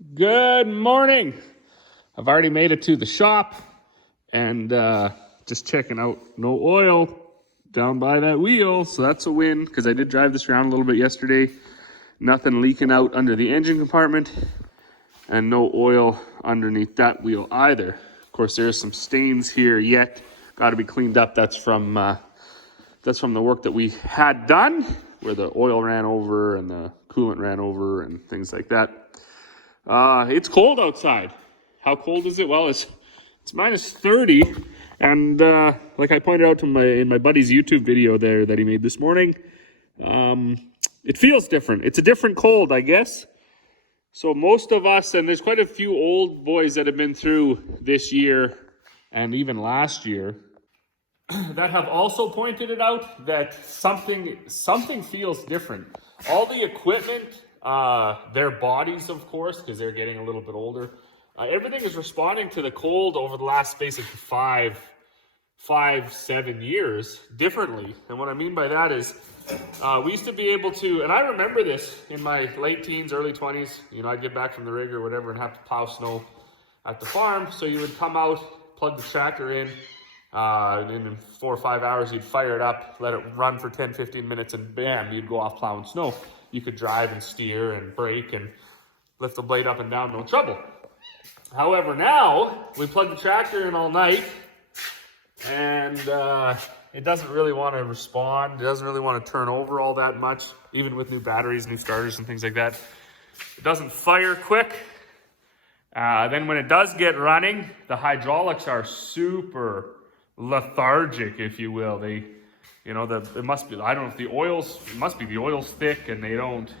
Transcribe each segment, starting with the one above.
Good morning. I've already made it to the shop and just checking out no oil down by that wheel. So that's a win because I did drive this around a little bit yesterday. Nothing leaking out under the engine compartment and no oil underneath that wheel either. Of course, there's some stains here yet. Got to be cleaned up. That's from the work that we had done where the oil ran over and the coolant ran over and things like that. It's cold outside. How cold is it? Well, it's minus 30, and like I pointed out in my buddy's YouTube video there that he made this morning, it feels different. It's a different cold, I guess. So most of us, and there's quite a few old boys that have been through this year and even last year, that have also pointed it out that something feels different. All the equipment, their bodies, of course, because they're getting a little bit older, everything is responding to the cold over the last space of 7 years differently. And what I mean by that is we used to be able to, and I remember this in my late teens, early 20s, I'd get back from the rig or whatever and have to plow snow at the farm. So you would come out, plug the tractor in, and in 4 or 5 hours, you'd fire it up, let it run for 10, 15 minutes, and bam, you'd go off plowing snow. You could drive and steer and brake and lift the blade up and down, no trouble. However, now, we plug the tractor in all night, and it doesn't really want to respond. It doesn't really want to turn over all that much, even with new batteries, new starters, and things like that. It doesn't fire quick. Then when it does get running, the hydraulics are super lethargic, if you will. It must be, I don't know if the oil's thick and they don't,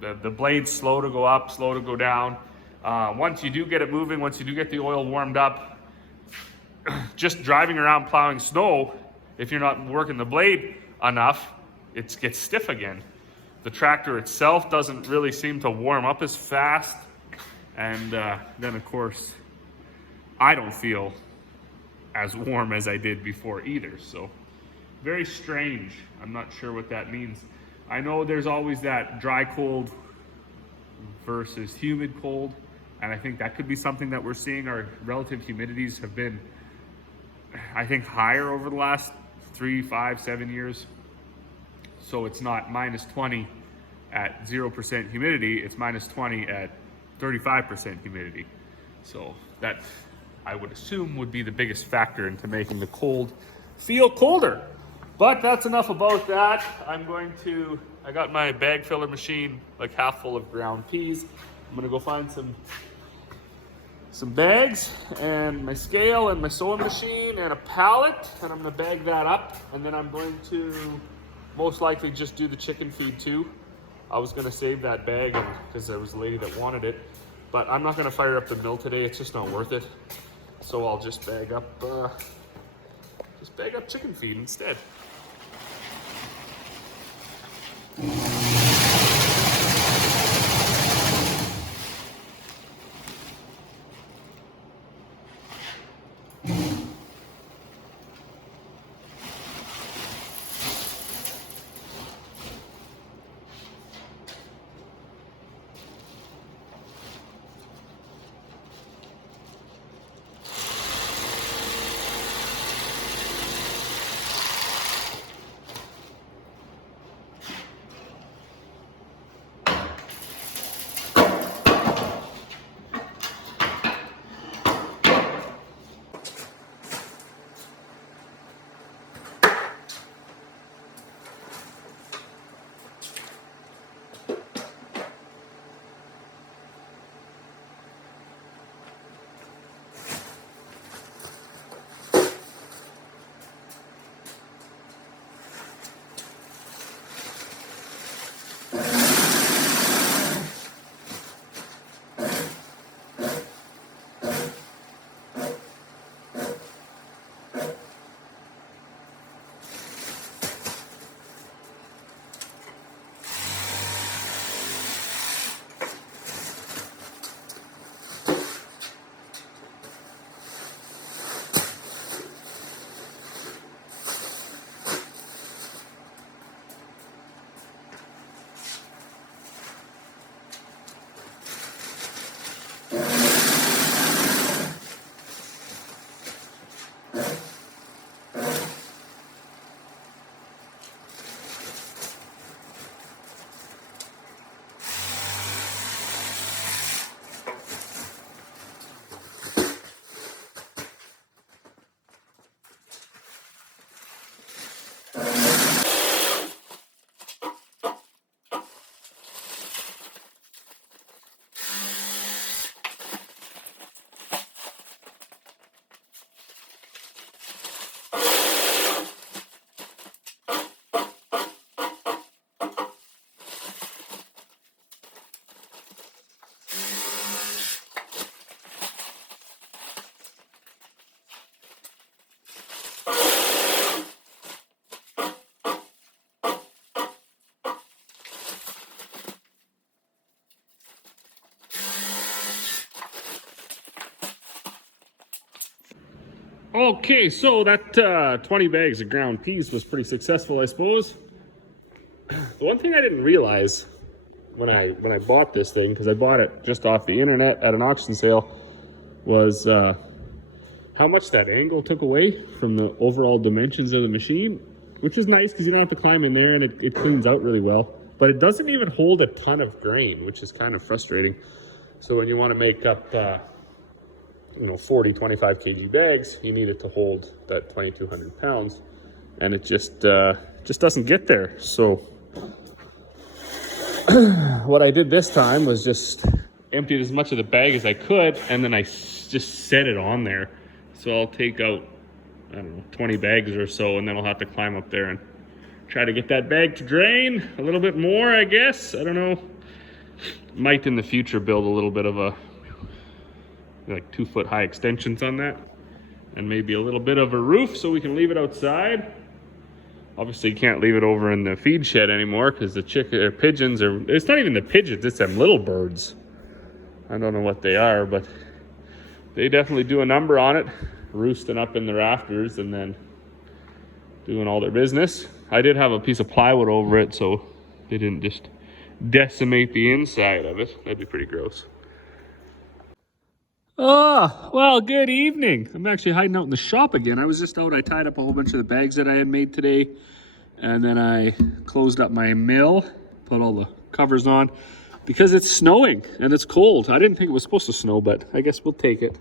the blade's slow to go up, slow to go down. Once you do get it moving, once you do get the oil warmed up, just driving around plowing snow, if you're not working the blade enough, it gets stiff again. The tractor itself doesn't really seem to warm up as fast. And then, of course, I don't feel as warm as I did before either. So very strange. I'm not sure what that means. I know there's always that dry cold versus humid cold. And I think that could be something that we're seeing. Our relative humidities have been, I think, higher over the last 3, 5, 7 years. So it's not minus 20 at 0% humidity. It's minus 20 at 35% humidity. So that, I would assume, would be the biggest factor into making the cold feel colder. But that's enough about that. I got my bag filler machine like half full of ground peas. I'm gonna go find some bags and my scale and my sewing machine and a pallet, and I'm gonna bag that up, and then I'm going to most likely just do the chicken feed too. I was gonna save that bag because there was a lady that wanted it, but I'm not gonna fire up the mill today. It's just not worth it. So I'll just bag up chicken feed instead. Okay, so that 20 bags of ground peas was pretty successful, I suppose. The one thing I didn't realize when I bought this thing, because I bought it just off the internet at an auction sale, was how much that angle took away from the overall dimensions of the machine, which is nice because you don't have to climb in there and it cleans out really well. But it doesn't even hold a ton of grain, which is kind of frustrating. So when you want to make up 40, 25 kg bags, you need it to hold that 2,200 pounds, and it just doesn't get there. So what I did this time was just emptied as much of the bag as I could, and then I just set it on there. So I'll take out, I don't know, 20 bags or so, and then I'll have to climb up there and try to get that bag to drain a little bit more, I guess. I don't know. Might in the future build a little bit of a like 2-foot high extensions on that, and maybe a little bit of a roof so we can leave it outside. Obviously you can't leave it over in the feed shed anymore because the pigeons are, it's not even the pigeons, it's them little birds. I don't know what they are, but they definitely do a number on it, roosting up in the rafters and then doing all their business. I did have a piece of plywood over it so they didn't just decimate the inside of it. That'd be pretty gross. Oh, well, good evening. I'm actually hiding out in the shop again. I was just out, I tied up a whole bunch of the bags that I had made today, and then I closed up my mill, put all the covers on, because it's snowing and it's cold. I didn't think it was supposed to snow, but I guess we'll take it.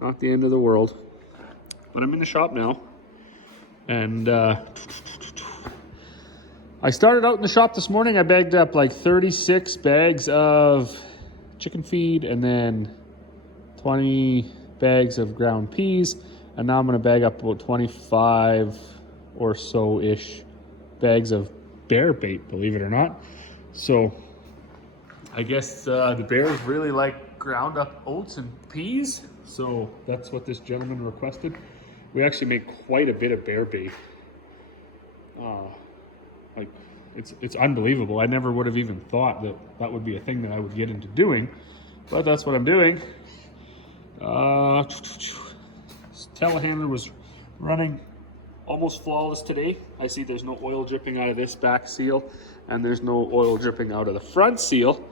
Not the end of the world. But I'm in the shop now, and I started out in the shop this morning. I bagged up like 36 bags of chicken feed, and then 20 bags of ground peas, and now I'm going to bag up about 25 or so-ish bags of bear bait, believe it or not. So I guess the bears really like ground up oats and peas, so that's what this gentleman requested. We actually make quite a bit of bear bait. Like it's unbelievable. I never would have even thought that that would be a thing that I would get into doing, but that's what I'm doing. Telehandler was running almost flawless today. I see there's no oil dripping out of this back seal, and there's no oil dripping out of the front seal.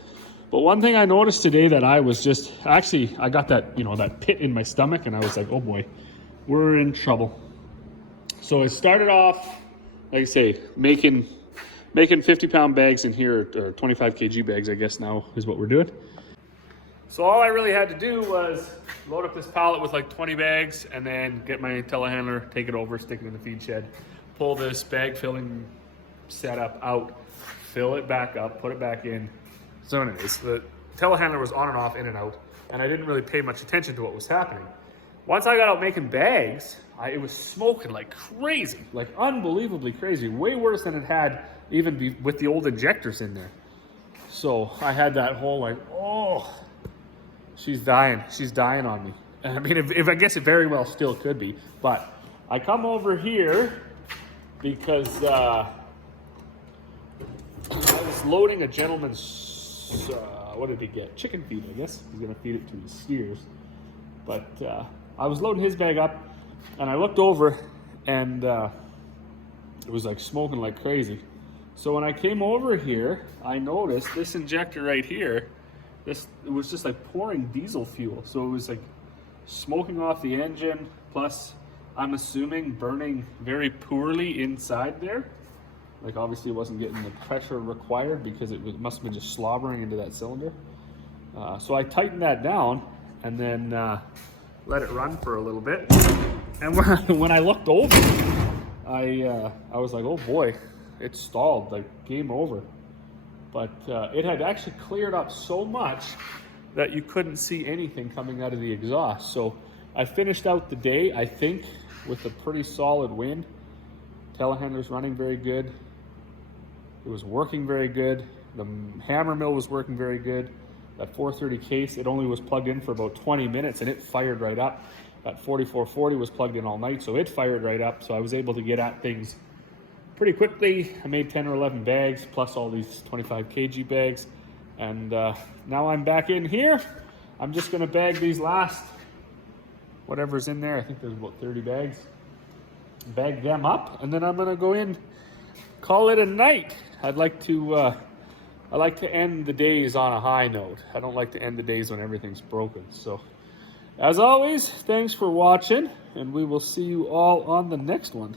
But one thing I noticed today that I was just, actually, I got that, that pit in my stomach, and I was like, oh boy, we're in trouble. So I started off, like I say, making 50-pound bags in here, or 25 kg bags, I guess now is what we're doing. So all I really had to do was load up this pallet with like 20 bags and then get my telehandler, take it over, stick it in the feed shed, pull this bag filling setup out, fill it back up, put it back in. So anyways, the telehandler was on and off, in and out, and I didn't really pay much attention to what was happening. Once I got out making bags, it was smoking like crazy, like unbelievably crazy, way worse than it had even with the old injectors in there. So I had that whole like, oh, she's dying on me. And I mean, if I guess it very well still could be, but I come over here because I was loading a gentleman's, what did he get? Chicken feed, I guess. He's gonna feed it to his steers. But I was loading his bag up, and I looked over, and it was like smoking like crazy. So when I came over here, I noticed this injector right here it was just like pouring diesel fuel. So it was like smoking off the engine, plus I'm assuming burning very poorly inside there. Like obviously it wasn't getting the pressure required because must have been just slobbering into that cylinder. So I tightened that down and then let it run for a little bit. And when I looked over, I was like, oh boy, it stalled, like game over. But it had actually cleared up so much that you couldn't see anything coming out of the exhaust. So I finished out the day, I think, with a pretty solid wind. Telehandler's running very good. It was working very good. The hammer mill was working very good. That 430 case, it only was plugged in for about 20 minutes and it fired right up. That 4440 was plugged in all night, so it fired right up. So I was able to get at things pretty quickly. I made 10 or 11 bags, plus all these 25 kg bags. And now I'm back in here. I'm just gonna bag these last, whatever's in there. I think there's about 30 bags. Bag them up, and then I'm gonna go in, call it a night. I like to end the days on a high note. I don't like to end the days when everything's broken. So, as always, thanks for watching, and we will see you all on the next one.